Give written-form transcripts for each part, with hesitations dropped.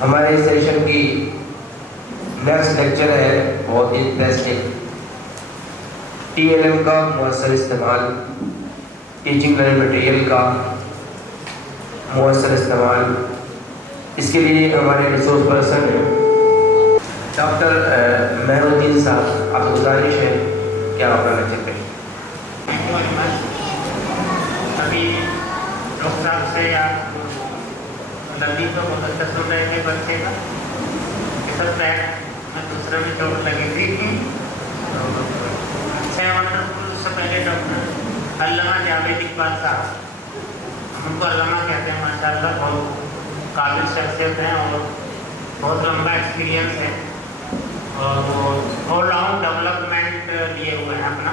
हमारे सेशन की next lecture है बहुत ही इंटरेस्टिंग, TLM का मुअस्सर इस्तेमाल, टीचिंग लर्निंग मटेरियल का मुअस्सर इस्तेमाल। इसके लिए हमारे रिसोर्स पर्सन डॉक्टर मेहरुद्दीन साहब, आप गुजारिश है क्या आप अपना लेक्चर करें। अभी डॉक्टर साहब से आप लगी तो बहुत अच्छा सुन रहे थे बच्चे का, सब बैग में दूसरे में चोट लगी थी। अच्छा वंडरफुल। उससे पहले डॉक्टर अल्लामा जावेद इकबाल साहब, हम उनको अल्लामा कहते हैं, माशाल्लाह बहुत काबिल शख्सियत हैं और बहुत लंबा एक्सपीरियंस है और वो ऑल राउंड डेवलपमेंट लिए हुए हैं अपना।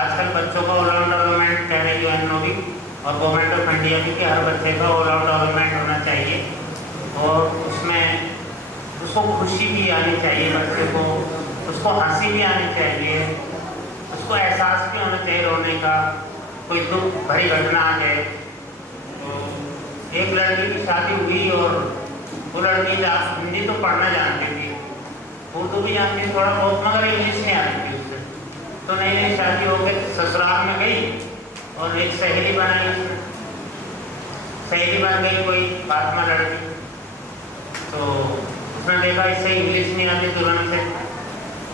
आजकल बच्चों का ऑल राउंड डेवलपमेंट कह रही है UNO भी और गवर्नमेंट ऑफ इंडिया भी कि हर बच्चे का ऑल राउंड डेवलपमेंट होना चाहिए और उसमें उसको खुशी भी आनी चाहिए, बच्चे को उसको हंसी भी आनी चाहिए, उसको एहसास भी होना चाहिए रोने का, कोई दुख भरी घटना आ जाए। तो एक लड़की की शादी हुई और वो लड़की हिंदी तो पढ़ना जानती थी, उर्दू भी जानती थी थोड़ा बहुत, मगर इंग्लिश नहीं आती थी उससे। तो नई नई शादी हो गई, ससुराल में गई और एक सहेली बनाई उसने, सहेली बन गई कोई फातिमा लड़की। तो उसने देखा इससे इंग्लिश नहीं आती तुरंत से,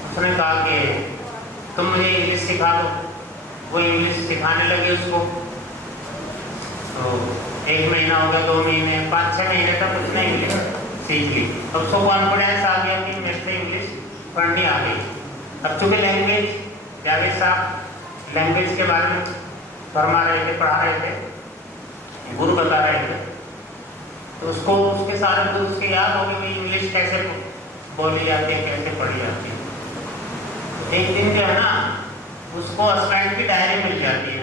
उसने कहा कि तुम मुझे इंग्लिश सिखा दो। वो इंग्लिश सिखाने लगी उसको। तो 1 महीना हो गया, 2 महीने, 5-6 महीने तक उसने इंग्लिश सीख ली। अब उसको कॉन्फिडेंस आ गया कि मेरे से इंग्लिश पढ़नी आ गई। अब चूँकि लैंग्वेज, जावेद साहब लैंग्वेज के बारे में फरमा रहे थे, पढ़ा रहे थे, गुरु बता रहे थे, तो उसको उसके सारे गुरु उसके याद हो गए कि इंग्लिश कैसे बोली जाती है, कैसे पढ़ी जाती है। एक दिन जो है ना, उसको हस्बैंड की डायरी मिल जाती है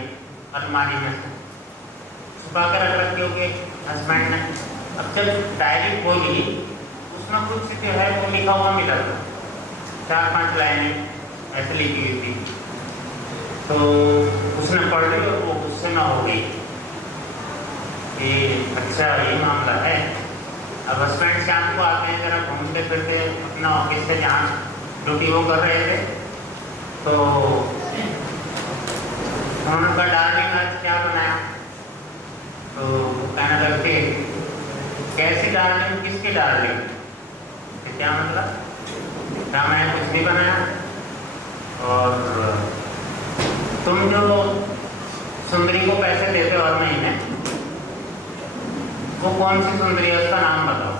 अलमारी में से, छुपा कर रख रखी होगी हस्बैंड ने। अब जब डायरी खोली, उसमें कुछ जो है वो लिखा हुआ मिला था, 4-5 लाइनें ऐसे लिखी हुई थी। तो उसने पढ़ ली और वो गुस्से में हो गई कि अच्छा ये मामला है। अब हस्बैंड शाम को आते हैं, जरा घूमते फिरते अपना ऑफिस से जहाँ ड्यूटी वो कर रहे थे, तो उन्होंने कहा डार्लिंग आज क्या बनाया? तो कहने लगे कैसी डार्लिंग, किसकी डार्लिंग, क्या मतलब, क्या मैंने कुछ नहीं बनाया। और तुम जो सुंदरी को पैसे देते हो हर महीने, वो कौन सी सुंदरी है, उसका नाम बताओ।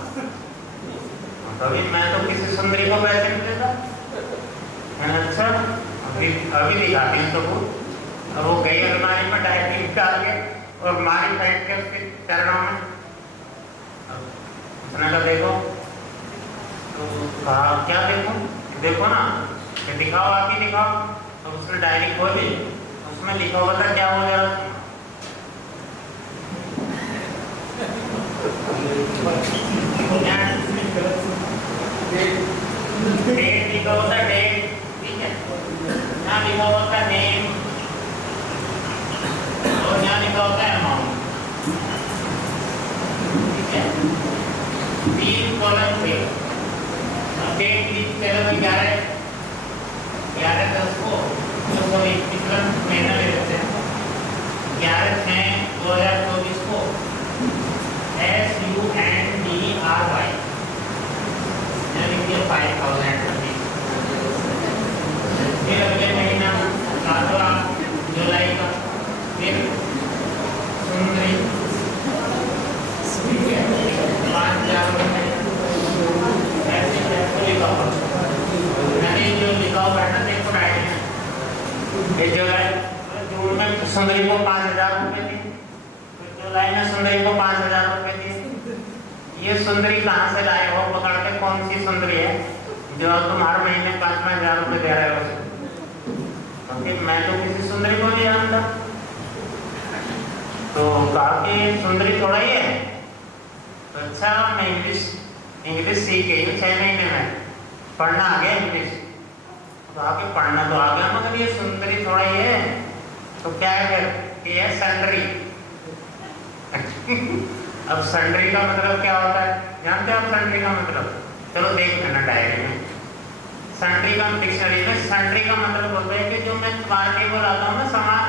कभी मैं तो किसी सुंदरी को पैसे नहीं देता। अच्छा अभी दिखाती हूँ तो वो। और वो गई अलमारी में डायरी डाल के और मारी फेंक के उसके चरणों में। उसने कहा देखो, तो कहा क्या देखो? देखो ना, ये दिखाओ, आप ही दिखाओ। तो उसने डायरी खोली, उसमें लिखा हुआ था, क्या हो जरा डेट लिखा होता, डेट, ठीक है, यहाँ लिखा होता नेम और यहाँ लिखा होता अमाउंट, ठीक है, 3 कॉलम थे। डेट लिख चलो 11/10 को, तो पिछला महीना ले लेते हैं, 11/6/2024 को SUNDRY लिखिए 5,000 रुपीज। फिर अगले महीना 7 जुलाई का फिर सुंदरी 5,000 रुपये ऐसे लिखा हुआ, यानी जो लिखा हुआ है ना, देखो डायरी में, जुलाई जून में सुंदरी को 5,000 रुपये दी, जुलाई में सुंदरी को 5,000 रुपये दिए। ये सुंदरी कहाँ से लाए हो पकड़ के? कौन सी सुंदरी है जो तुम हर महीने 5,000 रुपये दे रहे हो? क्योंकि मैं तो किसी सुंदरी को नहीं जानता। तो कहा कि सुंदरी थोड़ा ही है। तो अच्छा मैं इंग्लिश सीख गई हूँ 6 महीने में, पढ़ना आ गया इंग्लिश। तो आगे पढ़ना तो आ गया, मगर ये सुंदरी थोड़ा ही है। तो क्या है फिर? ये है सैलरी। अब सन्ड्री का मतलब क्या होता है, जानते हो आप सन्ड्री का मतलब? चलो देख लेना डायरी में। सन्ड्री का डिक्शनरी में सन्ड्री का मतलब होता है कि जो मैं मार्केट में लाता हूँ ना सामान,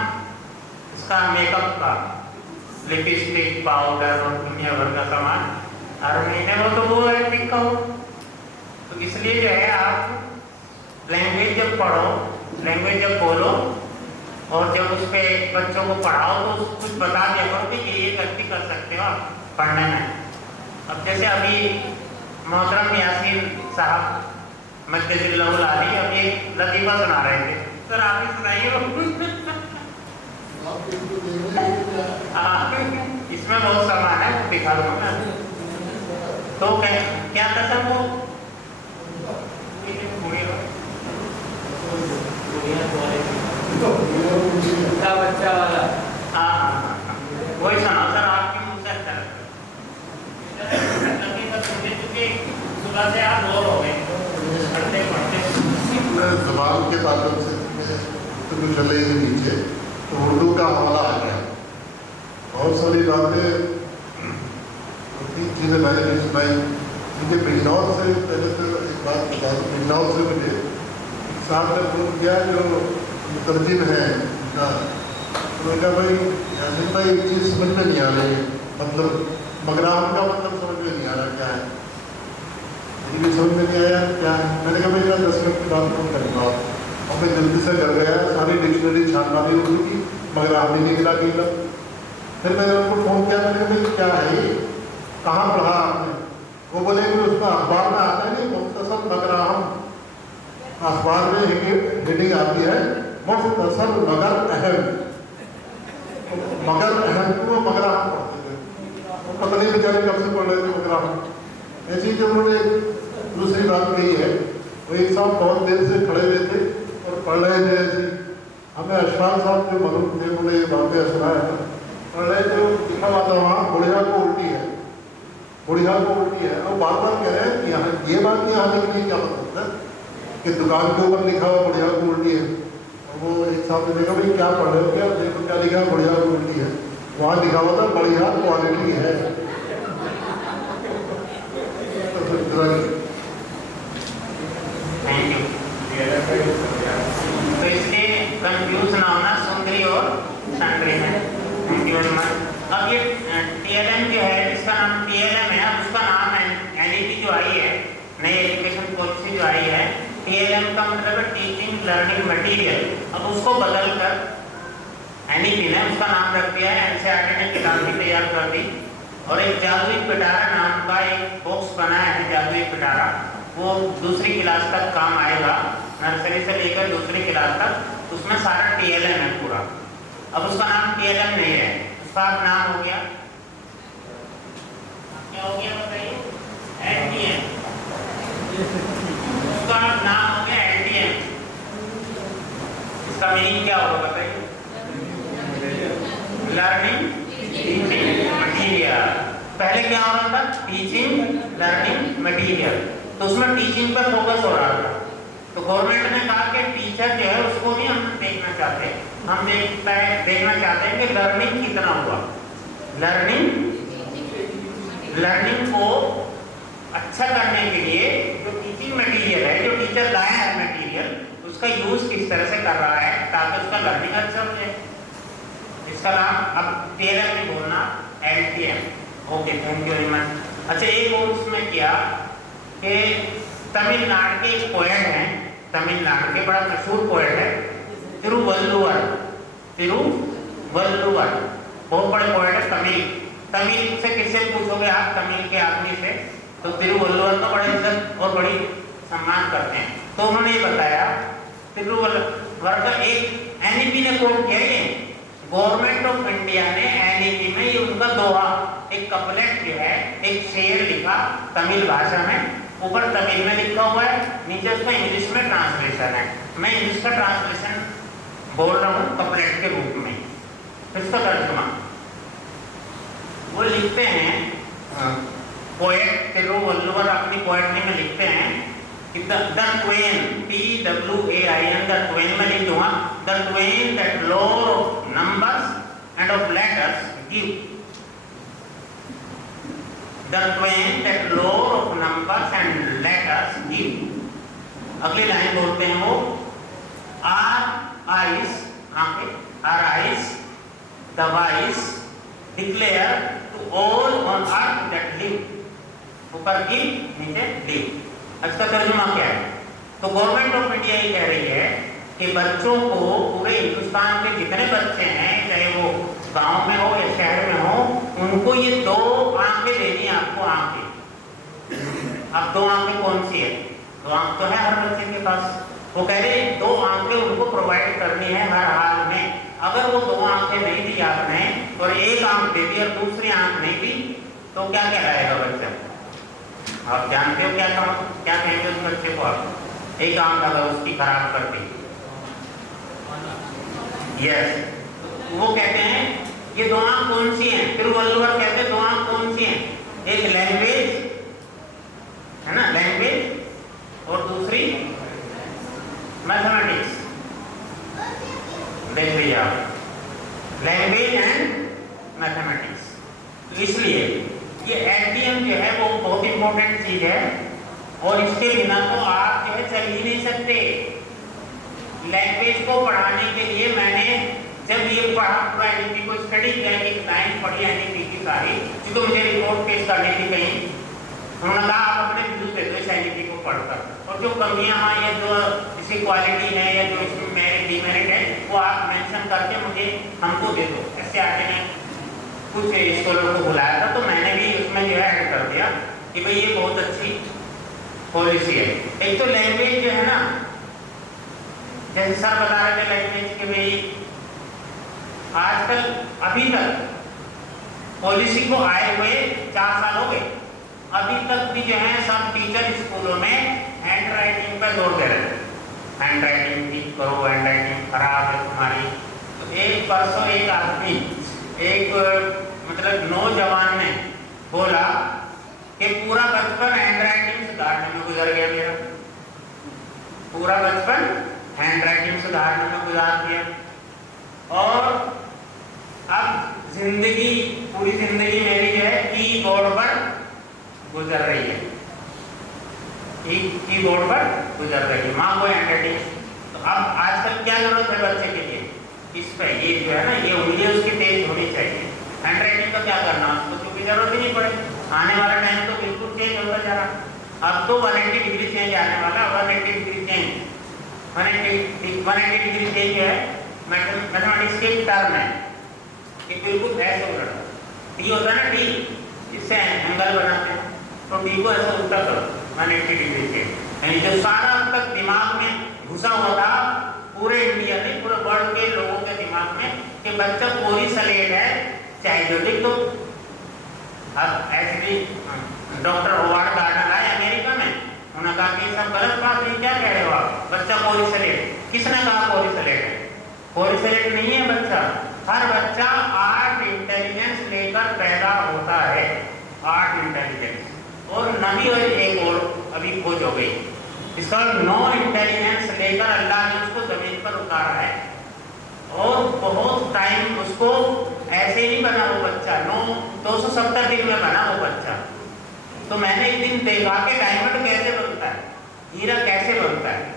इसका मेकअप का, लिपस्टिक, पाउडर और दुनिया भर का सामान, हर महीने वो तो वो है का हो। तो इसलिए जो है आप लैंग्वेज जब पढ़ो, लैंग्वेज जब बोलो और जब उस पे बच्चों को पढ़ाओ तो कुछ बता दिया करो कि ये गलती कर सकते हो आप पढ़ने में। अब जैसे अभी मोहतरम यासीन साहब मद्दजिल्लाहुल आली अभी एक लतीफ़ा सुना रहे थे, सर आप ही सुनाइए। इसमें बहुत सामान है, वो दिखा दूंगा। तो क्या था वो बच्चा वाला, हाँ वही सुना सर, आपके मुँह से अच्छा लगा। सुबह से आप बोर हो गए पढ़ते पढ़ते। जबान के ताल्लुक से तो चले ही नीचे, तो उर्दू का हवाला आ गया। बहुत सारी बातें तीन चीज़ें मैंने भी सुनाई। मुझे बिजनौर से पहले तो एक बात बता दूँ, बिजनौर से मुझे साहब ने फोन किया जो मुतरजिम है उनका, तो उनका भाई यासीन भाई एक चीज़ समझ में नहीं आ रही है, मतलब मगराम का मतलब समझ में नहीं आ रहा क्या है, मुझे भी समझ में नहीं आया क्या है। मैंने कहा भाई 10 मिनट के बाद फोन करूँगा, और मैं जल्दी से कर गया, सारी डिक्शनरी छानवानी उर्दू की, मगराम नहीं निकला गया। फिर मैंने उनको फ़ोन किया, मैंने कहा भाई क्या है ये, कहाँ पढ़ा आपने? वो बोले कि उसमें अखबार में आता है नहीं, मुख्तसर मगराम, अखबार में हेडिंग आती है मुख्तसर मगर अहम, मगर अहम को वो मगराम पढ़ते थे, पता नहीं बेचारे कब से पढ़ रहे थे मगराम। ऐसी जो उन्होंने दूसरी बात कही है, वो एक साहब बहुत देर से खड़े हुए थे और पढ़ रहे थे ऐसे। हमें अशफाक साहब जो मरूफ थे उन्होंने ये बातें सुनाया था, पढ़ रहे थे, लिखा हुआ था वहाँ बुढ़िया को उल्टी है, बुढ़िया को उल्टी है। और बार बार कह रहे हैं कि यहाँ ये बात यहाँ लिखने क्या मतलब है कि दुकान के ऊपर लिखा हुआ बुढ़िया को उल्टी है। और वो एक साहब ने देखा भाई क्या पढ़ रहे हो, क्या देखो क्या लिखा है, बुढ़िया को उल्टी है। वहाँ लिखा हुआ था बढ़िया क्वालिटी है। Thank you. तो इसलिए कंफ्यूज ना होना सुंदरी और सन्ड्री में। Thank you very much. अब ये TLM जो है, इसका नाम TLM है, अब उसका नाम NEP जो आई है, नई एजुकेशन पॉलिसी जो आई है, TLM का मतलब है टीचिंग लर्निंग मटेरियल। अब उसको बदल कर NEP ने उसका नाम रख दिया है। NCERT ने किताब भी तैयार कर दी और एक जादुई पिटारा नाम का एक बॉक्स बनाया है, जादुई पिटारा, वो दूसरी क्लास तक काम आएगा, नर्सरी से लेकर दूसरी क्लास तक, उसमें सारा TLM है पूरा। अब उसका नाम TLM नहीं है, उसका नाम हो गया, क्या हो गया बताइए? LTM। उसका नाम हो गया LTM। इसका मीनिंग क्या होगा बताइए? Learning teaching material. पहले क्या हो रहा था? टीचिंग लर्निंग मटीरियल, तो उसमें टीचिंग पर फोकस हो रहा था। तो गवर्नमेंट ने कहा कि टीचर जो है उसको नहीं हम देखना चाहते, हम देखना चाहते हैं कि लर्निंग कितना हुआ। लर्निंग को अच्छा करने के लिए जो टीचिंग मटेरियल है, जो टीचर लाया है मटेरियल, उसका यूज किस तरह से कर रहा है ताकि उसका लर्निंग अच्छा हो जाए। इसका नाम अब TLM नहीं बोलना, LTM। Okay, thank you very much. अच्छा, एक और उसमें किया कि तमिलनाडु के एक पोएट हैं, तमिलनाडु के बड़ा मशहूर पोएट है तिरुवल्लुवर, बहुत बड़े पोएट है। तमिल से किससे पूछोगे आप, तमिल के आदमी से, तो तिरुवल्लुवर का बड़ी इज्जत और बड़ी सम्मान करते हैं। तो उन्होंने ये बताया, तिरुवल्लुवर का एक NEP ने कोट किया, ये गवर्नमेंट ऑफ इंडिया ने NEP में ये उनका दोहा, एक कपलेट जो है, एक शेर लिखा तमिल भाषा में, ऊपर तमिल में लिखा हुआ है, नीचे उसका इंग्लिश में ट्रांसलेशन है। मैं इंग्लिश का ट्रांसलेशन बोल रहा हूँ कपलेट के रूप में, इसका तर्जुमा। वो लिखते हैं, पोएट तिरुवल्लुवर अपनी पोएट्री में लिखते हैं कि the twain, TWAIN, the twain में लिख दूंगा, the twain that lore of numbers and of letters give the twain that lore of numbers and letters give. अगली लाइन बोलते हैं वो, our eyes, आंखें, our eyes, the wise declare to all on earth that live. ऊपर की नीचे live. इसका तर्जुमा क्या है? तो गवर्नमेंट ऑफ इंडिया ये कह रही है कि बच्चों को, पूरे हिंदुस्तान के जितने बच्चे हैं, चाहे वो गांव में हो या शहर में हो, उनको ये 2 आंखें देनी है आपको, आंखें। अब 2 आंखें कौन सी है? 2 आंख तो है हर बच्चे के पास। वो कह रहे हैं 2 आंखें उनको प्रोवाइड करनी है हर हाल में। अगर वो 2 आंखें नहीं दी आपने और 1 आंख दे दी और दूसरी आंख नहीं दी, तो क्या कहलाएगा बच्चा? आप जानते हो क्या कहेंगे उस बच्चे को आप? 1 आंख अगर उसकी खराब कर दी, यस, वो कहते हैं ये 2 आंख कौन सी हैं? फिर वल्लवर कहते हैं 2 आंख कौन सी हैं? एक लैंग्वेज है ना, लैंग्वेज, और दूसरी मैथमेटिक्स। देख लीजिए आप, लैंग्वेज एंड मैथमेटिक्स। इसलिए ये एटीएम जो है वो बहुत इंपॉर्टेंट चीज है, और इसके बिना तो आप जो है चल ही नहीं सकते। लैंग्वेज को पढ़ाने के लिए मैंने जब ये पढ़ा पूरा एनईपी को स्टडी किया, एक लाइन पढ़ी एनईपी की सारी, जिसको मुझे रिपोर्ट पेश करनी थी कहीं, उन्होंने कहा आप अपने व्यूज दे दो इस एनईपी को पढ़कर, और जो कमियां हैं या जो इसकी क्वालिटी है या जो इसमें मेरिट डिमेरिट है वो आप मेंशन करके मुझे हमको दे दो। ऐसे आगे ने कुछ स्कॉलर को बुलाया था, तो मैंने भी उसमें जो है ऐड कर दिया कि भाई ये बहुत अच्छी पॉलिसी है। एक तो लैंग्वेज जो है ना, जैसे सर बता रहे थे लैंग्वेज के भाई आजकल अभी तक पॉलिसी को आए हुए 4 साल हो गए, अभी तक भी जो है सब टीचर स्कूलों में हैंड राइटिंग पर जोर दे रहे हैं। हैंड राइटिंग ठीक करो, हैंड राइटिंग खराब है तुम्हारी। तो एक परसों एक आदमी, एक मतलब नौजवान ने बोला कि पूरा बचपन हैंड राइटिंग सुधारने में गुजर गया मेरा, पूरा बचपन हैंड राइटिंग सुधारने में गुजार दिया, और अब जिंदगी, पूरी जिंदगी मेरी जो है कीबोर्ड पर गुजर रही है, कीबोर्ड पर गुजर रही है। माँ को हैंड राइटिंग, तो अब आजकल क्या जरूरत है बच्चे के लिए? इस पे ये जो है ना, ये उंगलियां उसकी तेज होनी चाहिए। हैंड राइटिंग का क्या करना, उसको क्योंकि जरूरत ही नहीं पड़े। आने वाला टाइम तो बिल्कुल चेंज होता जा रहा। अब तो 180 डिग्री चेंज आने वाला, 180 डिग्री चेंज, 180 डिग्री चेंज है मैथमेटिक्स के टर्म है कि बिल्कुल ऐसे उलटा। टी होता है ना, टी, इससे एंगल बनाते हैं, तो टी को ऐसे उल्टा करो 180 डिग्री चेंज। यानी जो सारा अब तक दिमाग में घुसा हुआ था, पूरे इंडिया में, पूरे वर्ल्ड के लोगों के दिमाग में, कि बच्चा कोरी सलेट है, चाहे जो लिख दो। अब ऐसे भी डॉक्टर होवार्ड गार्डनर आए अमेरिका में, उन्होंने कहा कि सब गलत बात है, क्या कह रहे हो आप, बच्चा कोरी सलेट। किसने कहा कोरी सलेट है? कोरी सलेट नहीं है बच्चा। हर बच्चा आर्ट इंटेलिजेंस लेकर पैदा होता है, आर्ट इंटेलिजेंस। और नबी और एक और अभी खोज हो गई, इसका नो इंटेलिजेंस लेकर अल्लाह ने उसको जमीन पर उतारा है, और बहुत टाइम उसको ऐसे ही बना वो बच्चा, 270 दिन में बना वो बच्चा। तो मैंने एक दिन देखा कि डायमंड कैसे बनता है, हीरा कैसे बनता है।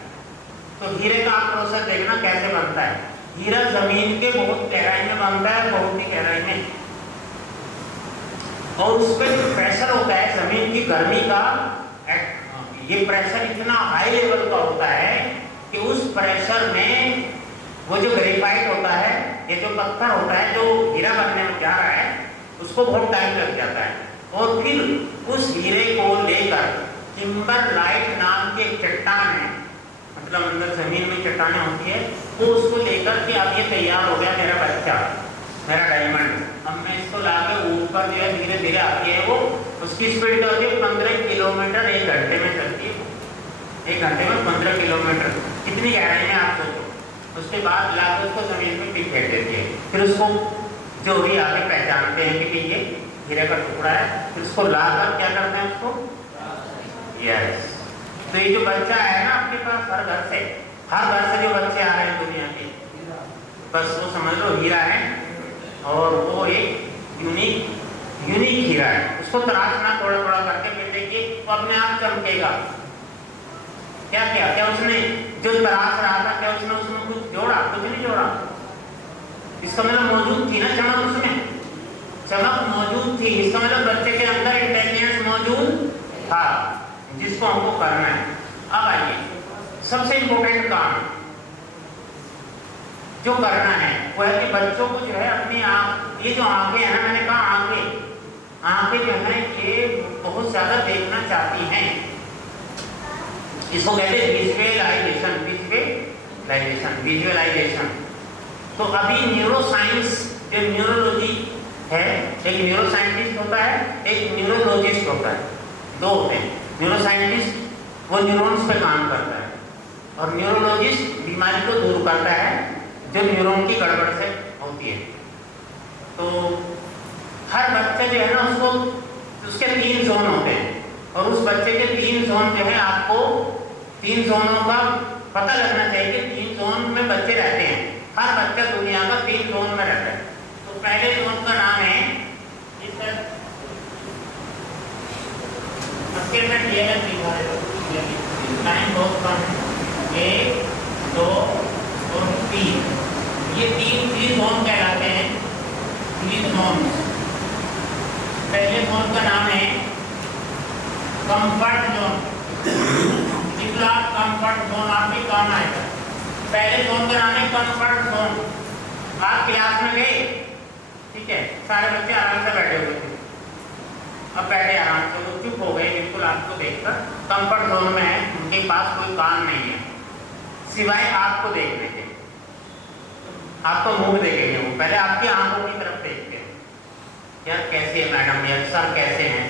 तो हीरे का आप प्रोसेस देखना कैसे बनता है। हीरा जमीन के बहुत गहराई में बनता है, बहुत ही गहराई में, और उस पर जो प्रेशर होता है जमीन की गर्मी का, ये प्रेशर इतना हाई लेवल का होता है कि उस प्रेशर में वो जो ग्रेफाइट होता है, ये जो पत्थर होता है जो हीरा बनने में जा रहा है, उसको बहुत टाइम लग जाता है। और फिर उस हीरे को लेकर किम्बरलाइट नाम की एक चट्टान है, मतलब अंदर जमीन में चट्टानें होती है, तो उसको लेकर के अब ये तैयार हो गया मेरा बच्चा, मेरा डायमंड। अब मैं इसको लाके ऊपर जो है धीरे धीरे आती है, वो उसकी स्पीड क्या होती है 15 किलोमीटर 1 घंटे में चलती है। 1 घंटे में 15 किलोमीटर, कितनी गहराई में आप सोचो। उसके बाद लाकर उसको जमीन में टिक फेंक देती है। फिर उसको जो भी आगे पहचानते हैं कि ये हीरे का टुकड़ा है, फिर उसको लाकर क्या करते हैं उसको, यस। तो ये जो बच्चा है ना आपके पास, हर घर से जो बच्चे आ रहे हैं दुनिया के, बस वो समझ लो हीरा है, और वो एक यूनिक हीरा है। उसको तराशना थोड़ा थोड़ा करके, फिर देखिए वो अपने आप चमकेगा। क्या क्या क्या उसने जो तराश रहा था, क्या उसने उसमें कुछ जोड़ा? कुछ नहीं जोड़ा। इसका मतलब मौजूद थी ना चमक, उसमें चमक मौजूद थी। इसका मतलब बच्चे के अंदर इंटेलिजेंस मौजूद था, जिसको हमको करना है। अब आइए, सबसे इंपॉर्टेंट काम जो करना है वो है कि बच्चों को जो है अपनी आँख, ये जो आंखें हैं ना, मैंने कहा आंखें जो है ये बहुत ज्यादा देखना चाहती हैं। इसको कहते हैं विजुअलाइजेशन। तो अभी न्यूरोसाइंस, जो न्यूरोलॉजी है, एक न्यूरो साइंटिस्ट होता है, एक न्यूरोलॉजिस्ट होता है, दो होते हैं। न्यूरो साइंटिस्ट वो न्यूरॉन्स पे काम करता है और न्यूरोलॉजिस्ट बीमारी को दूर करता है जो न्यूरॉन की गड़बड़ से होती है। तो हर बच्चा जो है ना, उसके 3 जोन होते हैं और उस बच्चे के 3 जोन जो है, आपको 3 जोनों का पता लगना चाहिए कि 3 जोन में बच्चे रहते हैं। हर बच्चा दुनिया का 3 जोन में रहता है। तो पहले जोन का नाम है, टाइम बहुत कम है, 1, 2 और 3, ये 3 जोन कहलाते हैं। 3 जोन। पहले जोन का नाम है कंफर्ट जोन। कंफर्ट जोन आपके काम आएगा। पहले जोन का नाम है कंफर्ट जोन। आप क्लास में गए, ठीक है, सारे बच्चे आराम से बैठे हुए थे, अब बैठे आराम से, वो चुप हो गए बिल्कुल आपको देखकर। कंफर्ट जोन में है, उनके पास कोई काम नहीं है सिवाय आपको देखने के। आपको मुंह देखेंगे, वो पहले आपकी आंखों की तरफ देखते हैं, यार कैसे है मैडम, या सर कैसे हैं,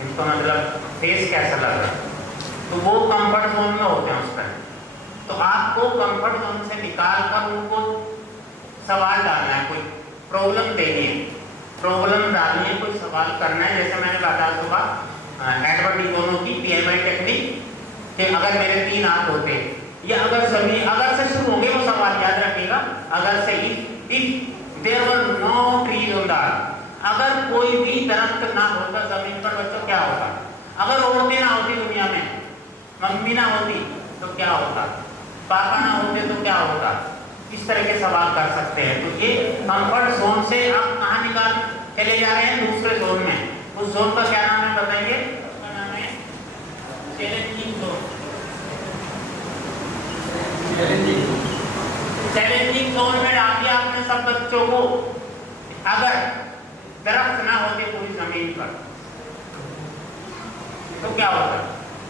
इनको मतलब फेस कैसा लग रहा है। तो वो कंफर्ट जोन में होते हैं उस पर। तो आपको कंफर्ट जोन से निकाल कर उनको सवाल डालना है, कोई प्रॉब्लम देनी है, प्रॉब्लम डालनी है, कोई सवाल करना है। जैसे मैंने बताया सुबह एडवर्ड डी बोनो की PMI टेक्निक, कि अगर मेरे 3 हाथ होते, या अगर सभी, अगर से शुरू होंगे वो सवाल याद रखिएगा। अगर से if there were no trees on the earth, अगर कोई भी दरख्त ना होता जमीन पर, बच्चों क्या होता? अगर औरतें ना होती दुनिया में, मम्मी ना होती तो क्या होता, पापा ना होते तो क्या होता? इस तरह के सवाल कर सकते हैं। तो ये कंफर्ट जोन से आप कहाँ निकाल चले जा रहे हैं? दूसरे जोन में। उस जोन का क्या नाम है बताइए? उसका नाम है चैलेंजिंग जोन। चैलेंजिंग जोन में डाल दिया आपने सब बच्चों को। अगर दरख्त ना होते पूरी जमीन पर तो क्या होता?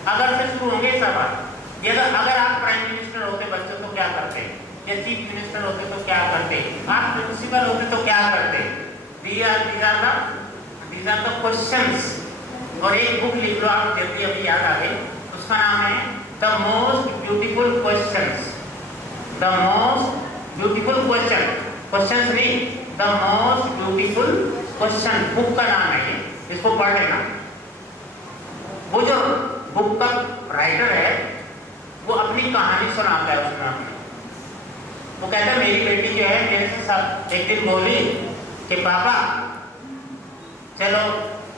अगर से शुरू होंगे सवाल। अगर आप प्राइम मिनिस्टर होते बच्चों तो क्या करते, या चीफ मिनिस्टर होते तो क्या करते, आप प्रिंसिपल होते तो क्या करते? These are the questions। और एक बुक लिख लो आप, जल्दी अभी याद आ गई, उसका नाम है the most beautiful questions. The most beautiful question, questions नहीं, the most beautiful question, book का नाम है ये, इसको पढ़ लेना। वो जो बुक का राइटर है वो अपनी कहानी सुनाता है उसमें अपनी। वो कहता है मेरी बेटी जो है मेरे से सब एक दिन बोली कि पापा चलो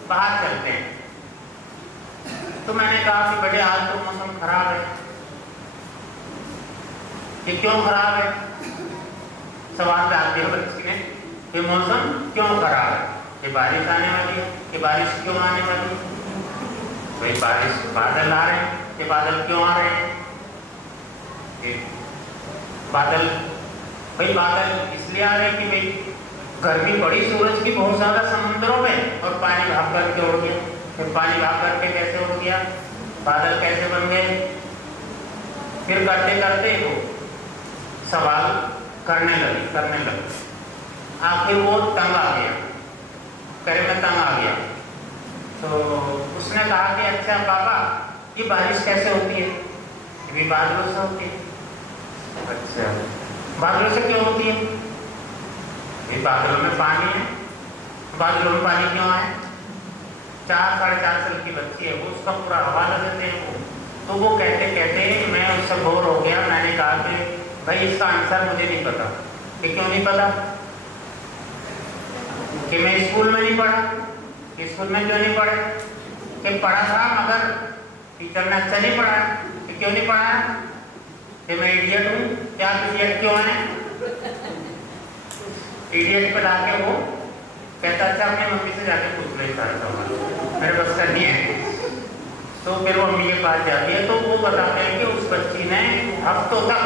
बाहर चलते हैं। तो मैंने कहा कि बेटे आज तो मौसम खराब है। ये क्यों खराब है? सवाल डाल दिया बच्ची ने, ये मौसम क्यों खराब है? ये बारिश आने वाली है। ये बारिश क्यों आने वाली है? भाई बारिश, बादल आ रहे हैं। ये बादल क्यों आ रहे हैं? बादल, भाई बादल इसलिए आ रहे हैं कि भाई गर्मी पड़ी सूरज की बहुत ज्यादा समुद्रों में, और पानी भाग करके उड़ गया। फिर पानी भाग करके कैसे उड़ गया? बादल कैसे बन गए? फिर करते करते वो सवाल करने लगे। आखिर वो तंग आ गया, करे में तंग आ गया। तो उसने कहा कि अच्छा पापा ये बारिश कैसे होती है? ये बादलों से होती है। अच्छा, बादलों से क्यों होती है? ये बादलों में पानी है। बादलों में पानी क्यों है? 4-4.5 साल की बच्ची है, वो उसका पूरा हवाला देते हैं वो। तो वो कहते मैं उससे बोर हो गया। मैंने कहा कि भाई इसका आंसर मुझे नहीं पता। कि क्यों नहीं पता? कि मैं स्कूल में नहीं पढ़ा, स्कूल में क्यों नहीं पढ़े? कि पढ़ा था मगर टीचर ने अच्छा नहीं पढ़ाया। कि क्यों नहीं पढ़ाया? कि मैं इडियट हूँ। क्या इडियट क्यों है? इडियट पे लाके वो कहता अच्छा अपनी मम्मी से जाके पूछ ले सारा सवाल, मेरे बस का नहीं है। तो फिर वो मम्मी के पास जाती है तो वो बताते हैं कि उस बच्ची ने हफ्तों तक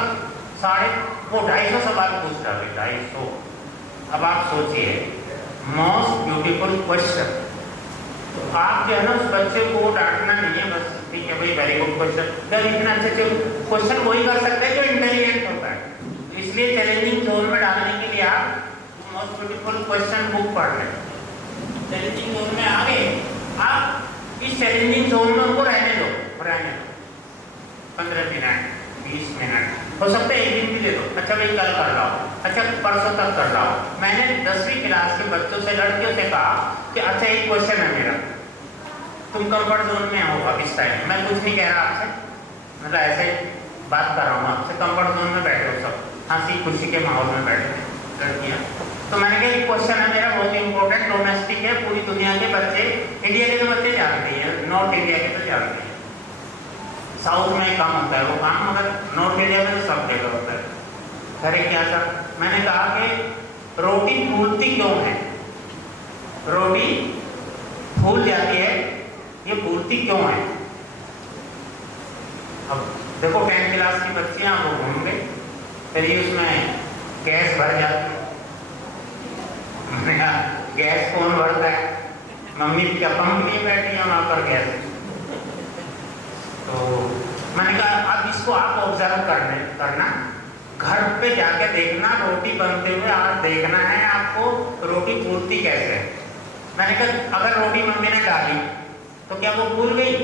250 सवाल पूछ रहा है। 250। अब आप सोचिए, मोस्ट ब्यूटीफुल क्वेश्चन। तो आप जो है ना उस बच्चे को डांटना नहीं है, बस ठीक है भाई वेरी गुड क्वेश्चन। जब इतना अच्छे क्वेश्चन वही कर सकते हैं जो इंटेलिजेंट होता है। तो इसलिए चैलेंजिंग जोन में डालने के लिए आप मोस्ट ब्यूटीफुल क्वेश्चन बुक पढ़ लें। चैलेंजिंग जोन में आ गए, आप इस चैलेंजिंग जोन में उनको रहने दो 15 मिनट 20 मिनट, हो सकता है एक दिन भी ले दो। अच्छा भाई कल कर रहा हूँ, अच्छा परसों तक कर रहा हूँ। मैंने 10वीं क्लास के बच्चों से, लड़कियों से कहा कि अच्छा एक क्वेश्चन है मेरा, तुम कंफर्ट जोन में हो अब इस टाइम। मैं कुछ नहीं कह रहा आपसे, मतलब ऐसे बात कर रहा हूँ आपसे, कंफर्ट जोन में बैठे हो सब, हंसी खुशी के माहौल में बैठे लड़कियाँ। तो मैंने कहा एक क्वेश्चन है मेरा बहुत इंपॉर्टेंट, डोमेस्टिक है, पूरी दुनिया के बच्चे, इंडिया के तो बच्चे जानते हैं, नॉर्थ इंडिया के तो जानते हैं, साउथ में कम होता है वो काम, मगर नॉर्थ इंडिया में तो सब जगह होता है। अरे क्या सर? मैंने कहा कि रोटी फूलती क्यों है? रोटी फूल जाती है, ये फूलती क्यों है? अब देखो 10th क्लास की बच्चियां वो घूम गई, फिर ये उसमें गैस भर जाती है। मैंने कहा गैस कौन भरता है? मम्मी क्या पंप नहीं बैठी है वहां पर गैस? तो मैंने कहा अब इसको आप ऑब्जर्व करना, घर पे जाके देखना, रोटी बनते हुए आप देखना है आपको रोटी फूलती कैसे है। मैंने कहा अगर रोटी मम्मी ने डाली तो क्या वो फूल गई?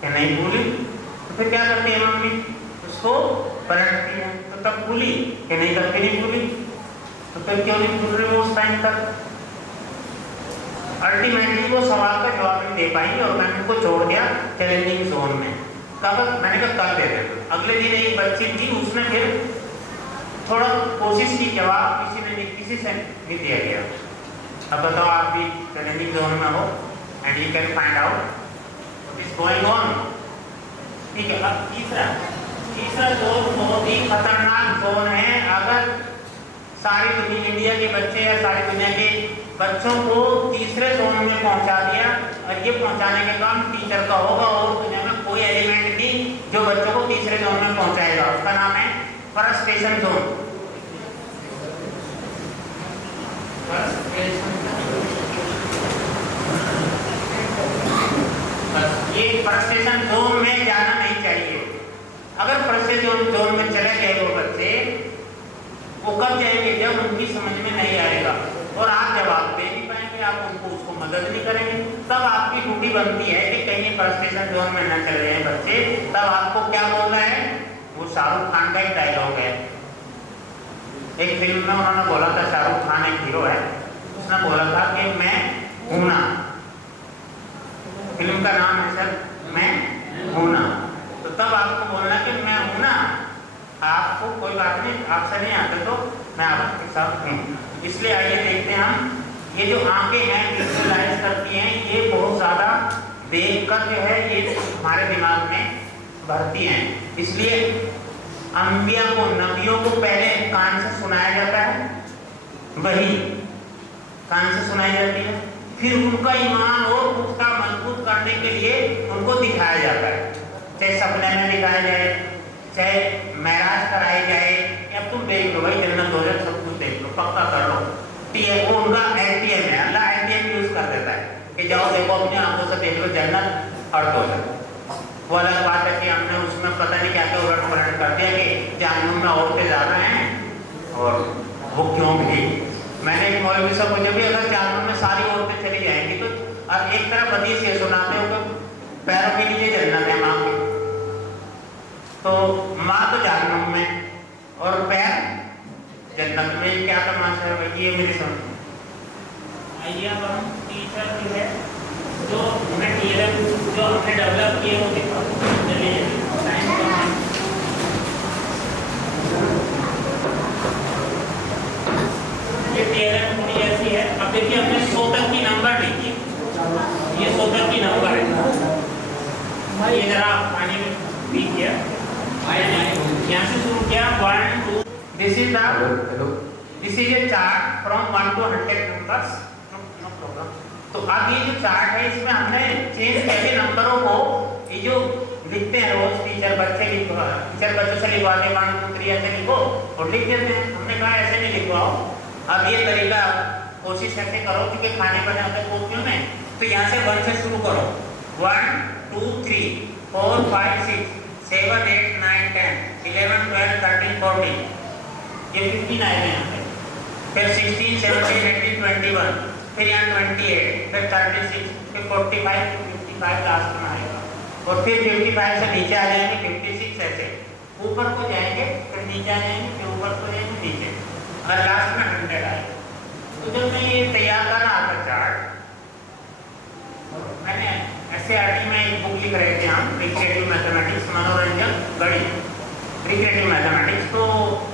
क्या नहीं फूली? तो फिर क्या करती है मम्मी? उसको पलटती है, तो तब फूली कि नहीं? तब भी नहीं फूली। तो फिर क्यों नहीं फूल रही वो उस टाइम तक? अल्टीमेटली वो सवाल का जवाब नहीं दे पाई और मैंने उनको छोड़ दिया चैलेंजिंग जोन में। कब? मैंने कहा कल दे दे। अगले दिन एक बच्ची थी, उसने फिर थोड़ा कोशिश की, जवाब किसी से नहीं दिया गया। अब बताओ आप भी चैलेंजिंग जोन में हो and you can find out what is going on. ठीक है, अब तीसरा जोन बहुत ही खतरनाक जोन है। अगर सारी दुनिया, इंडिया के बच्चे या सारी दुनिया के बच्चों को तीसरे जोन में पहुंचा दिया, और ये पहुंचाने का काम टीचर का होगा, और दुनिया में कोई एलिमेंट नहीं जो बच्चों को तीसरे जोन में पहुंचाएगा। उसका नाम है फ्रस्ट्रेशन जोन। ये फ्रस्ट्रेशन जोन में जाना नहीं चाहिए। अगर फ्रस्ट्रेशन जोन में चले गए वो बच्चे, वो कब जाएंगे? जब उनकी समझ में नहीं आएगा और आप जवाब दे नहीं पाएंगे, आप उनको उसको मदद नहीं करेंगे। तब आपकी ड्यूटी बनती है कि कहीं फ्रस्ट्रेशन जोन में न चले जाए बच्चे। तब आपको क्या बोलना है? वो शाहरुख खान का एक डायलॉग है, एक फिल्म में उन्होंने बोला था, शाहरुख खान एक हीरो है, उसने बोला था कि मैं हूं ना, फिल्म का नाम है सर मैं हूं ना। तो तब आपको बोलना कि मैं हूं ना, आपको कोई बात नहीं, आपसे नहीं आते तो मैं आपके साथ हूँ। इसलिए आइए देखते हैं हम, ये जो आंखें हैं विजुअलाइज करती हैं, ये बहुत ज़्यादा देखकर जो है ये हमारे दिमाग में भरती हैं। इसलिए अंबिया को, नबियों को पहले कान से सुनाया जाता है, वही कान से सुनाई जाती है, फिर उनका ईमान और पुख्ता मजबूत करने के लिए उनको दिखाया जाता है, चाहे सपने में दिखाया जाए, चाहे महराज कराई जाए, या तुम देख लो भाई जन्नत हो जाए, सब कुछ देख लो, पक्का कर लो। वो उनका एटीएम है, अल्लाह एटीएम यूज कर देता है कि जाओ देखो अपनी आंखों से देख लो जन्नत और दो। वो अलग बात है कि हमने उसमें पता नहीं क्या क्या उलट पलट कर दिया कि जहन्नुम में औरतें ज़्यादा हैं और वो क्यों भी। मैंने एक मौलवी साहब को, जब भी अगर जहन्नुम में सारी औरतें चली जाएंगी तो अब एक तरफ हदीस ये सुनाते हो कि पैरों के नीचे जन्नत है माँ की, तो माँ तो जहन्नुम में और पैर जन्नत में, क्या तमाशा है भाई? ये मेरी समझ। आइए अब हम टीचर जो है जो मटेरियल जो हमने डेवलप किए वो देखो। चलिए टाइम कम है, ये टीएलएम थोड़ी ऐसी है। अब देखिए हमने 100 तक की नंबर लिखी, ये 130 नंबर है। ये जरा पानी में पी किया, यहाँ से शुरू किया 1 2। This is the this is a chart from 1 to 100 numbers. No problem. तो अब ये जो चार्ट है इसमें हमने चेंज कैसे नंबरों को ये जो लिखते हैं रोज टीचर बच्चों से लिखवाते 1 2 3 ऐसे लिखो और लिख देते हैं। हमने कहा ऐसे नहीं लिखवाओ। अब ये तरीका कोशिश ऐसे करो क्योंकि खाने बने होते कॉपियों में, तो यहाँ से 1 से शुरू करो। 1 2 3 4 5 6 7 8 9 10 11 12 13 14 ये 15 आए हैं यहाँ पे। फिर 16 17 18 21 फिर यहाँ 28 फिर 36 फिर 45 55 लास्ट में आएगा और फिर 55 से नीचे आ जाएंगे 56 ऐसे ऊपर को जाएंगे फिर नीचे आ जाएंगे फिर ऊपर को जाएंगे नीचे और लास्ट में 100 आएगा। तो जब मैं ये तैयार कर रहा था चार्ट, मैंने एससीईआरटी में एक बुक लिख रहे थे हम रिक्रिएटिव मैथमेटिक्स मनोरंजन गणित रिक्रिएटिव मैथमेटिक्स। तो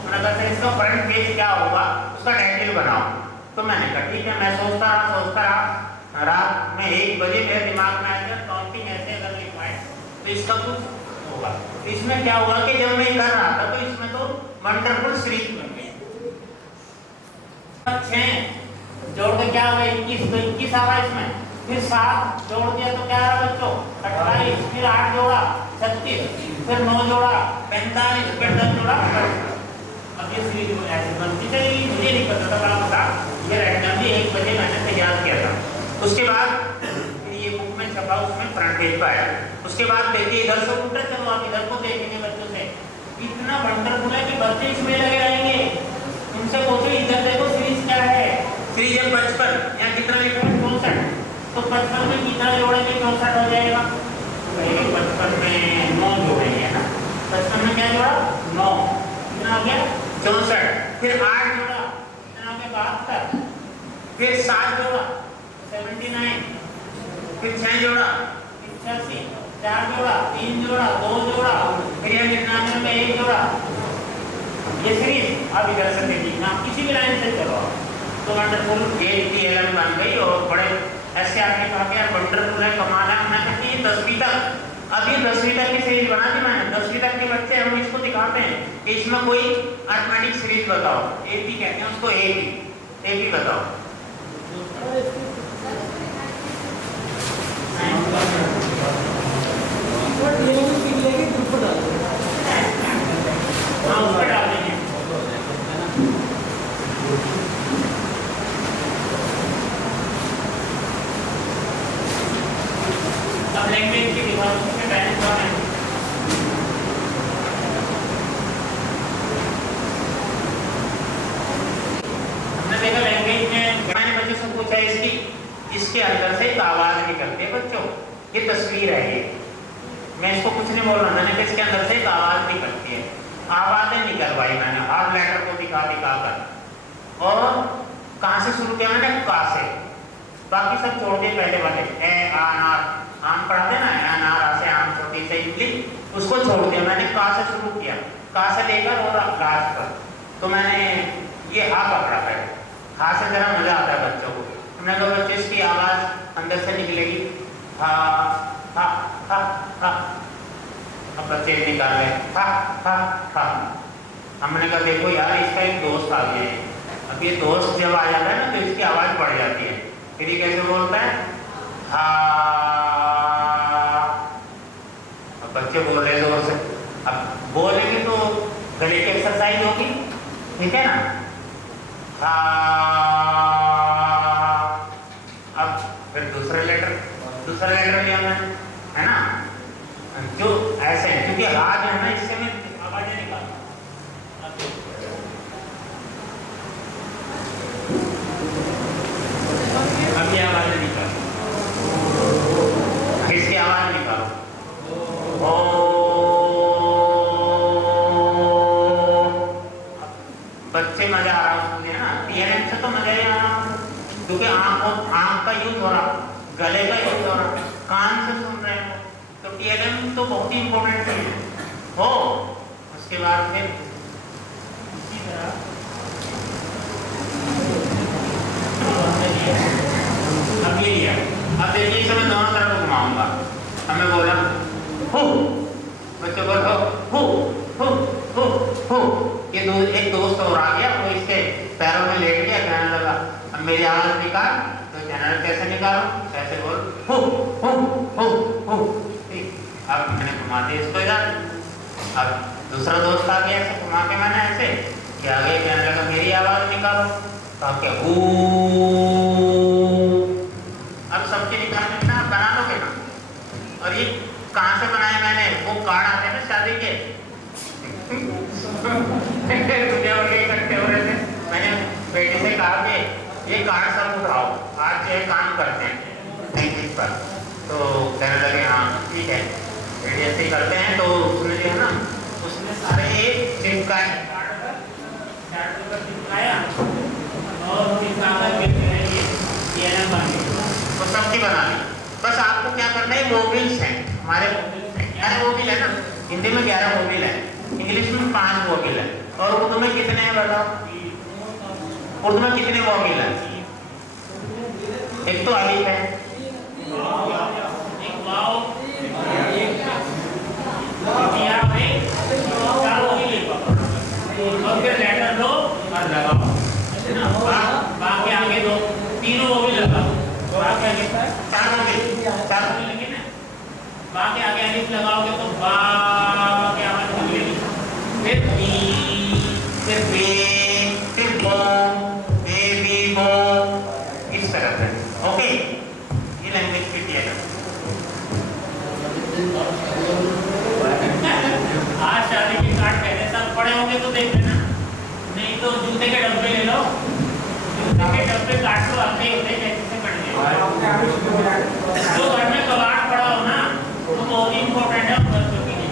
मैंने कहा इसका फ्रंट पेज क्या होगा उसका टाइटल बनाओ। तो मैंने कहा ठीक है। मैं सोचता रहा रात में 1 बजे मेरे दिमाग में आया काउंटिंग ऐसे अगर लिखवाए तो इसका कुछ होगा। तो इसमें क्या हुआ कि जब मैं कर रहा था तो इसमें तो वंडरफुल सीरीज बन गई। 6 जोड़ के क्या होगा 21 तो 21 आ रहा इसमें। फिर 7 जोड़ दिया तो क्या आ रहा बच्चों 28 फिर 8 जोड़ा 36 फिर 9 जोड़ा 45 फिर 10 जोड़ा। अब ये सीरीज ऐसे बनती चली। मुझे नहीं पता था क्या पता ये रैंडमली 1 बजे मैंने तैयार किया था। उसके बाद ये बुक में छपा उसमें फ्रंट पेज पर आया। उसके बाद देखिए इधर से उल्टा चलो आप इधर को देखेंगे बच्चों से इतना वंडरफुल है कि बच्चे इसमें लगे रहेंगे। उनसे पूछो इधर देखो सीरीज क्या है। सीरीज है 55 यहाँ कितना लिखा है 64 तो 55 में कितना जोड़ेंगे 64 हो जाएगा। 55 में 9 जोड़ेंगे ना 55 में क्या जोड़ा 9 कितना हो गया 64 फिर 8 जोड़ा कितना हो गया 72 फिर 7 जोड़ा 79 फिर 6 जोड़ा 85 4 जोड़ा 3 जोड़ा 2 जोड़ा फिर 99 में 1 जोड़ा। ये सीरीज आप इधर से देखिए ना किसी भी लाइन से चलो तो वंडरफुल ये TLM बन गई। और बड़े ऐसे आपने कहा कि यार वंडरफुल है कमाल है। मैं कहती ये 10वीं तक अब ये 10वीं तक की सीरीज बना दी मैंने। 10वीं तक के बच्चे हम इसको दिखाते हैं कि इसमें कोई अरिथमेटिक सीरीज बताओ। AP कहते हैं उसको AP बताओ। हाँ उस पर डाल देंगे। अब लैंग्वेज की दिखाओ उसमें टाइम कौन है। हमने देखा लैंग्वेज में मैंने बच्चों से पूछा इसके अंदर से एक आवाज निकलती है बच्चों। ये तस्वीर है ये मैं इसको कुछ नहीं बोल रहा। मैंने कहा इसके अंदर से एक आवाज निकलती है। आवाजें निकलवाई मैंने हर लेटर को दिखा कर और कहाँ से शुरू किया मैंने का से। बाकी सब छोड़ दिए पहले वाले ए आ नार आम पढ़ाते ना ए नार से आम छोटी से इमली उसको छोड़ दिया। मैंने का से शुरू किया का से लेकर और लास्ट पर। तो मैंने ये हा पकड़ा पहले हा से जरा मजा आता है बच्चों को। हमने कहा बच्चे इसकी आवाज अंदर से निकलेगी हा हा हा हा। अब बच्चे निकाल रहे हा हा हा। हमने कहा देखो यार इसका एक दोस्त आ गया है। अब ये दोस्त जब आ जाता है ना तो इसकी आवाज बढ़ जाती है। फिर ये कैसे बोलता है हा। अब बच्चे बोल रहे जोर से। अब बोलेंगे तो गले की एक्सरसाइज होगी ठीक है ना। हा। अब फिर दूसरा लेटर लिया मैंने है ना जो ऐसे है क्योंकि हाथ जो है ना इससे मैं आवाजें निकालता हूँ। अब ये आवाजें निकालो इसकी आवाज निकालो ओ। बच्चे मजा आ रहा है उसको ना TLM से तो मजा ही आ रहा क्योंकि आंख का यूज हो रहा गले का यूज हो रहा कान से सुन रहे हो तो TLM तो बहुत ही इंपॉर्टेंट चीज है हो। उसके बाद फिर इसी तरह अब ये लिया। अब मैं बोला हु, बच्चे बोलो हु हु हु हु। ये एक दोस्त और आ गया, वो इसके पैरों में लेट गया, कहने लगा अब मेरी आवाज निकाल। तो कहने लगा कैसे निकालूं? ऐसे बोल हु हु हु हु। ठीक, अब मैंने घुमा दिया इसको इधर। अब दूसरा दोस्त आ गया, ऐसे घुमा के मैंने ऐसे कि आगे कहने लगा मेरी आवाज निकालो। तो क्या हु। अब सबके निकालने में बना लोगे ना। और ये कहाँ से बनाए मैंने? वो कार्ड आते हैं ना शादी के, दुनिया भर के इकट्ठे हो रहे थे। मैंने बेटे से कहा कि ये कार्ड सब उठाओ, आज ये काम करते हैं थैंक पर। तो कहने लगे हाँ ठीक है, बेटे ऐसे ही करते हैं। तो उसने जो है ना, उसने सारे एक चिपकाए और वो सबकी बना ली। बस आपको क्या करना है, मोबिल्स हैं हमारे, 11 मोबिल है ना, हिंदी में 11 मोबिल है, इंग्लिश में 5 मोबिल है। और उर्दू में कितने हैं बताओ? उर्दू में कितने मोबिल है? एक तो अलिफ है, एक वाव, और फिर लेटर लो और लगाओ, बाकी आगे दो, तीनों मोबिल लगाओ, बाकी आगे 4 मोबिल लगे ना। बाकी आगे अलिफ लगाओगे तो बा की आवाज निकलेगी, फिर बी, फिर बे, फिर बो, बेबी बो, इस तरह से। ओके, ये लैंग्वेज फिट है। आज शादी के कार्ड पहले साल पड़े होंगे तो देख लेना, नहीं तो जूते के डब्बे ले लो, जूते के डब्बे काट लो, अपने ही होते हैं जैसे पड़ गए। जो घर में कबाड़ पड़ा हो ना, तो बहुत ही इम्पोर्टेंट है बच्चों के लिए।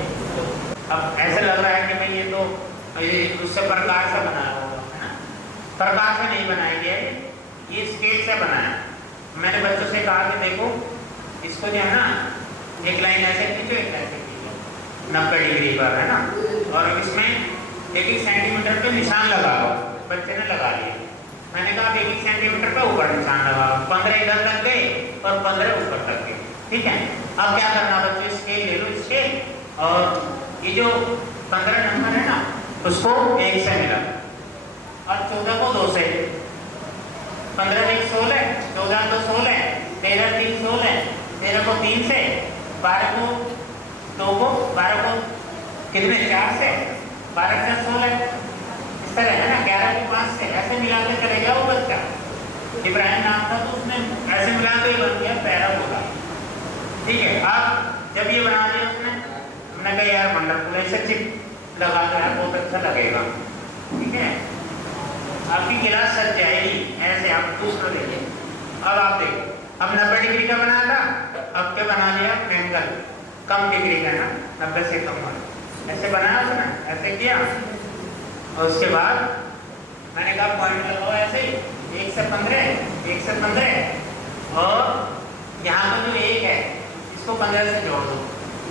अब ऐसे लग रहा है कि मैं ये तो उससे प्रकार से बनाया होगा, है ना? प्रकार से नहीं बनाया गया है, ये स्केल से बनाया। मैंने बच्चों से कहा कि देखो इसको जो है ना, एक लाइन ऐसे खींचो, एक ऐसे खींचो 90 डिग्री पर, है ना। और इसमें 1-1 सेंटीमीटर पे निशान लगाओ। बच्चे ने लगा लिया। मैंने कहा 1-1 सेंटीमीटर पे ऊपर निशान लगाओ, 15 इधर तक गए और 15 ऊपर तक गए। ठीक है, अब क्या करना बच्चों, स्केल ले लो, स्केल, और ये जो 15 नंबर है ना, उसको 1 से मिला, और 14 को 2 से। 15 1 16, 14 2 16, 13 3 16, 13 को 3 से, 12 को 2 को, 12 को कितने 4 से, 12 से 16, इस तरह है ना, 11 को 5 से, ऐसे मिलाते चले गया वो बच्चा। इब्राहिम नाम था तो उसने ऐसे मिला के ही बन गया पैराबोला। ठीक है, अब जब ये बना दिया उसने, हमने कहा यार वंडरफुल, ऐसे चिप लगा दो यार, बहुत अच्छा लगेगा। ठीक है, आपकी गिलास सज जाएगी ऐसे। आप दूसरा देखिए, अब आप देखो, अब 90 डिग्री का बना था, अब क्या बना लिया, एंगल कम डिग्री का ना, 90 से कम वाला, ऐसे बनाया उसने, ऐसे किया। और उसके बाद मैंने कहा पॉइंट लगाओ ऐसे ही, 1 से 15, 1 से 15, और यहाँ पर जो 1 है इसको 15 से जोड़ दो,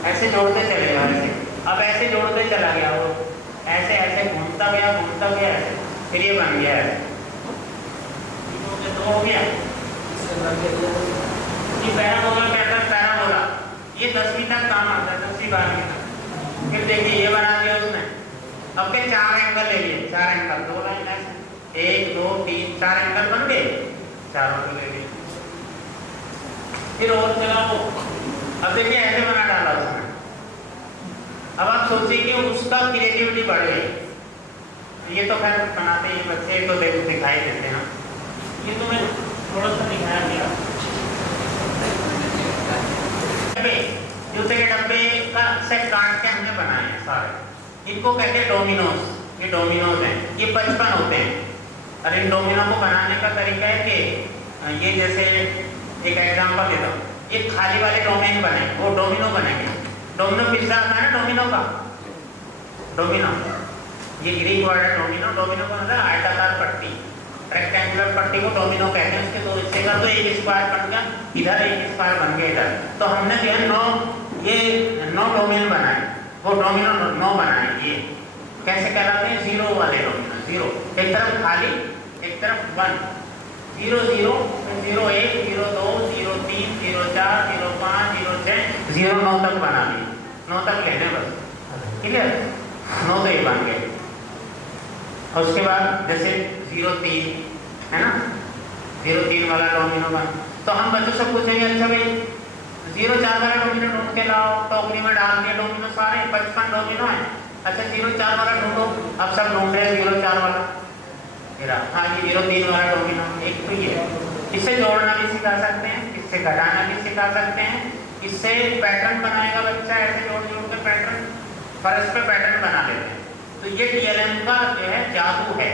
ऐसे जोड़ते चले जाओ ऐसे। अब ऐसे जोड़ते चला गया वो, ऐसे ऐसे घूमता गया ऐसे, फिर ये बन गया है, तो हो गया। ये पैराबोला कहता है, पैराबोला ये 10वीं तक काम आता है, 10वीं 12वीं तक। फिर देखिए ये बना दिया उसने। अब के 4 एंगल ले लिए, 4 एंगल, 2 लाइन ऐसे, 1 2 3 4 एंगल बन गए, चारों को ले लिए। फिर और चला वो, अब देखिए ऐसे बना डाला उसने। अब आप सोचिए कि उसका क्रिएटिविटी बढ़ गई। ये तो खैर बनाते ही बच्चे तो दिखाई देते हैं, ये तो मैं थोड़ा सा दिखाया गया। जूते के डब्बे का सेट काट के हमने बनाए हैं सारे। इनको कहते हैं डोमिनोज। ये डोमिनोज हैं, ये 55 होते हैं। और इन डोमिनो को बनाने का तरीका है कि ये जैसे एक एग्जांपल देता हूँ, ये खाली वाले डोमेन बने, वो डोमिनो बनेंगे। डोमिनो पिज्जा आता है ना, डोमिनो का, डोमिनो, ये ग्रीक वर्ड है डोमिनो। डोमिनो का मतलब आयताकार पट्टी, रेक्टेंगुलर पट्टी को डोमिनो कहते हैं। उसके 2 हिस्से का तो 1 स्क्वायर बन गया इधर, 1 स्क्वायर बन गया इधर। तो हमने जो है 9 डोमेन बनाए, वो डोमिनो 9 बनाए। ये कैसे कहलाते हैं, 0 वाले डोमिनो, 0 एक तरफ खाली, एक तरफ 1, 0 0 0 1 0 2 0 3 0 4 0 5 0 6 0 9 तक बना दिए, 9 तक लेने बस, क्लियर, 9 तो ये बन गए। और उसके बाद जैसे 0 3 है ना, 0 3 वाला डोमिनो बन, तो हम बच्चों से पूछेंगे अच्छा भाई 0 4 वाला डोमिनो ढूंढ के लाओ, टोकरी में डाल दिए डोमिनो सारे 55 डोमिनो है, अच्छा 0 4 वाला ढूंढो, अब सब ढूंढ रहे हैं 0 4 वाला, हाँ ये 0 3 वाला डोमिनो एक तो ये, इससे जोड़ना भी सिखा सकते हैं, इससे घटाना भी सिखा सकते हैं, इससे पैटर्न बनाएगा बच्चा, ऐसे जोड़ जोड़ के पैटर्न, फर्श पे पैटर्न बना लेते हैं। तो ये TLM का जो है जादू है,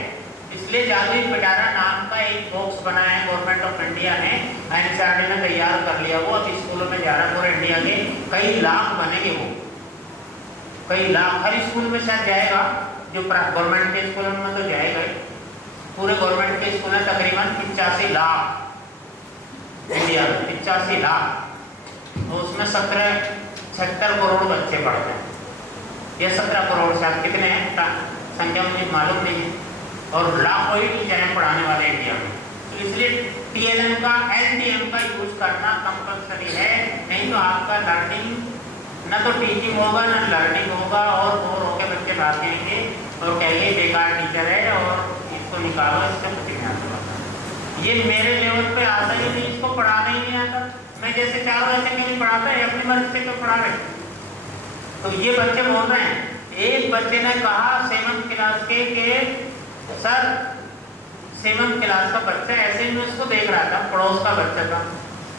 इसलिए जादुई पिटारा नाम का एक बॉक्स बनाया है गवर्नमेंट ऑफ इंडिया ने, NCERT ने तैयार कर लिया, वो अब स्कूलों में जा रहा है पूरे इंडिया के, कई लाख बनेंगे वो, कई लाख, हर स्कूल में शायद जाएगा, जो गवर्नमेंट के स्कूलों में तो जाएगा ही, पूरे गवर्नमेंट के स्कूल में तकरीबन 85 लाख इंडिया में, 85 लाख, तो उसमें 76 करोड़ बच्चे पढ़ते हैं, ये 17 करोड़ शायद कितने हैं संख्या मुझे मालूम नहीं है, और लाखों ही टीचर हैं पढ़ाने वाले इंडिया में, तो इसलिए TLM का LTM का यूज करना कंपल्सरी है, नहीं तो आपका लर्निंग न तो टीचिंग होगा न लर्निंग होगा, और बोर होकर बच्चे भागेंगे और कहेंगे बेकार टीचर है और इसको निकालो, इससे कुछ नहीं आता। ये मेरे लेवल पे आता ही नहीं, इसको पढ़ाना ही नहीं आता, मैं जैसे चारों ऐसे क्यों नहीं पढ़ाता है, अपनी मर्जी से क्यों पढ़ा रहे। तो ये बच्चे बोल रहे हैं, एक बच्चे ने कहा 7th क्लास के सर 7th क्लास का बच्चा, ऐसे ही मैं उसको देख रहा था, पड़ोस का बच्चा था,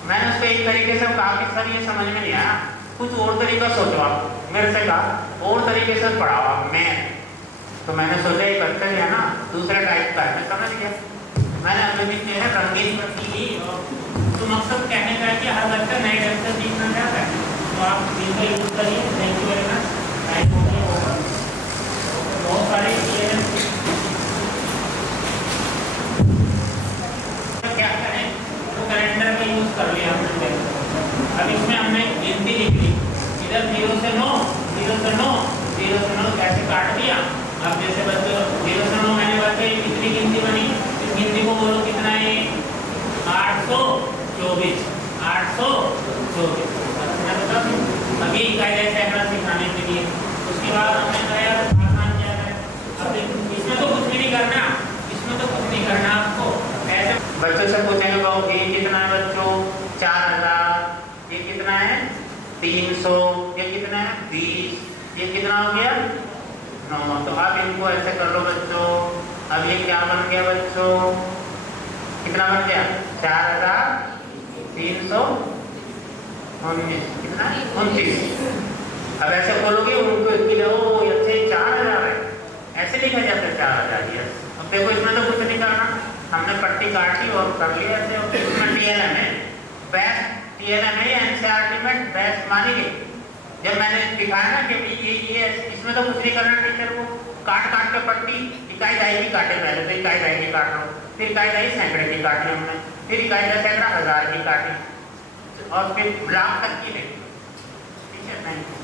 मैंने उसको एक तरीके से कहा कि सर ये समझ में नहीं आया, कुछ और तरीका सोचो आप, मेरे से कहा और तरीके से पढ़ाओ आप, मैं तो मैंने सोचा ये बच्चा है ना दूसरे टाइप का है, मैं समझ गया, मैंने अभी भी जो है रंगीन पट्टी की, तो मकसद कहने का है कि हर बच्चा नए ढंग से सीखना चाहता है, तो आप इनका यूज करिए। Thank you very much. Time हो गया होगा, बहुत सारे क्या करें, तो कैलेंडर का यूज कर लिया हमने, अब इसमें हमने गिनती लिख ली, इधर 0 से 9 0 से 9 0 से 9 कैसे काट दिया। अब जैसे बच्चों 0 से 9 मैंने बच्चे कितनी गिनती बनी, इस गिनती को बोलो कितना है, 824 824। अब ये इकाई सैकड़ा सिखाने के लिए, उसके बाद हमने कहा यार आसान क्या है, अब इसमें तो कुछ भी नहीं करना, इसमें तो कुछ नहीं करना आपको, ऐसे बच्चों से पूछेंगे बाबू ये कितना है बच्चों, 4000, ये कितना है 300, ये कितना है 20, ये कितना हो गया 9। तो आप इनको ऐसे कर लो बच्चों। अब ये क्या बन गया बच्चों, कितना बन गया 4319, कितना 29। अब ऐसे बोलोगे उनको किलो अच्छे 4000 है, ऐसे लिखा जाता है 4000। ये अब देखो इसमें तो कुछ नहीं करना, हमने पट्टी काटी और कर लिया ऐसे। और इसमें TLM है, बेस्ट TLM है, NCERT में बेस्ट मानी गई। जब मैंने दिखाया ना कि ये इसमें तो कुछ नहीं करना, टीचर को काट काट के पट्टी इकाई दाई की काटे, पहले तो इकाई दाई की काट लो, फिर इकाई दाई सैकड़े की काटी हमने, फिर इकाई दाई सैकड़ा 1000 की काटी, और फिर लाख तक की नहीं। ठीक है, थैंक यू।